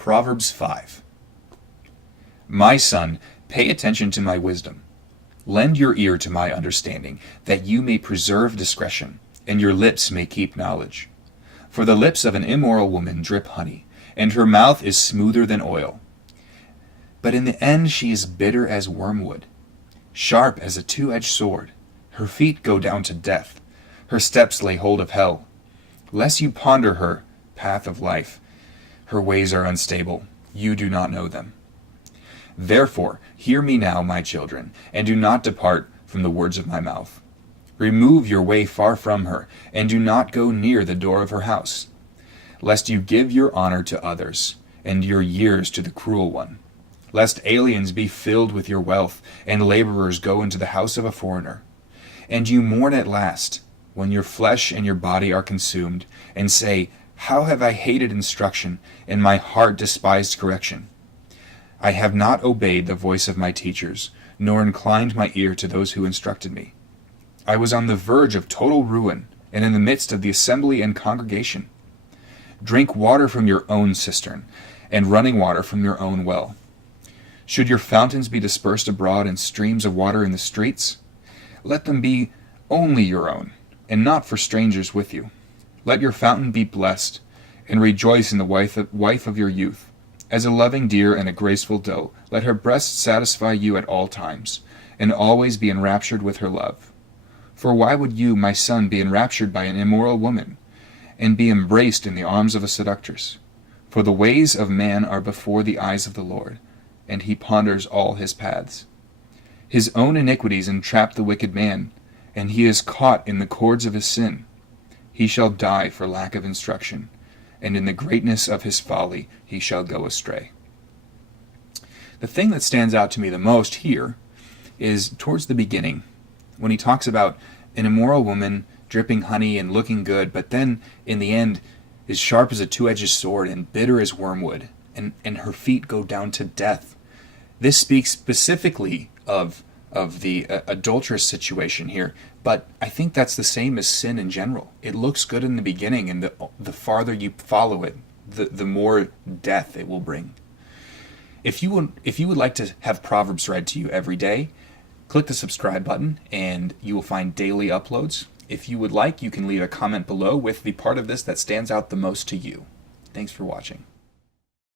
Proverbs 5. My son, pay attention to my wisdom. Lend your ear to my understanding, that you may preserve discretion, and your lips may keep knowledge. For the lips of an immoral woman drip honey, and her mouth is smoother than oil. But in the end she is bitter as wormwood, sharp as a two-edged sword. Her feet go down to death, her steps lay hold of hell. Lest you ponder her path of life, her ways are unstable, you do not know them. Therefore, hear me now, my children, and do not depart from the words of my mouth. Remove your way far from her, and do not go near the door of her house, lest you give your honor to others, and your years to the cruel one, lest aliens be filled with your wealth, and laborers go into the house of a foreigner. And you mourn at last, when your flesh and your body are consumed, and say, how have I hated instruction, and my heart despised correction? I have not obeyed the voice of my teachers, nor inclined my ear to those who instructed me. I was on the verge of total ruin, and in the midst of the assembly and congregation. Drink water from your own cistern, and running water from your own well. Should your fountains be dispersed abroad and streams of water in the streets? Let them be only your own, and not for strangers with you. Let your fountain be blessed, and rejoice in the wife of your youth. As a loving deer and a graceful doe, let her breast satisfy you at all times, and always be enraptured with her love. For why would you, my son, be enraptured by an immoral woman, and be embraced in the arms of a seductress? For the ways of man are before the eyes of the Lord, and he ponders all his paths. His own iniquities entrap the wicked man, and he is caught in the cords of his sin. He shall die for lack of instruction, and in the greatness of his folly he shall go astray. The thing that stands out to me the most here is towards the beginning, when he talks about an immoral woman dripping honey and looking good, but then in the end is sharp as a two-edged sword and bitter as wormwood, and her feet go down to death. This speaks specifically of the adulterous situation here, but I think that's the same as sin in general. It looks good in the beginning, and the farther you follow it, the more death it will bring. If you would like to have Proverbs read to you every day, click the subscribe button, and you will find daily uploads. If you would like, you can leave a comment below with the part of this that stands out the most to you. Thanks for watching.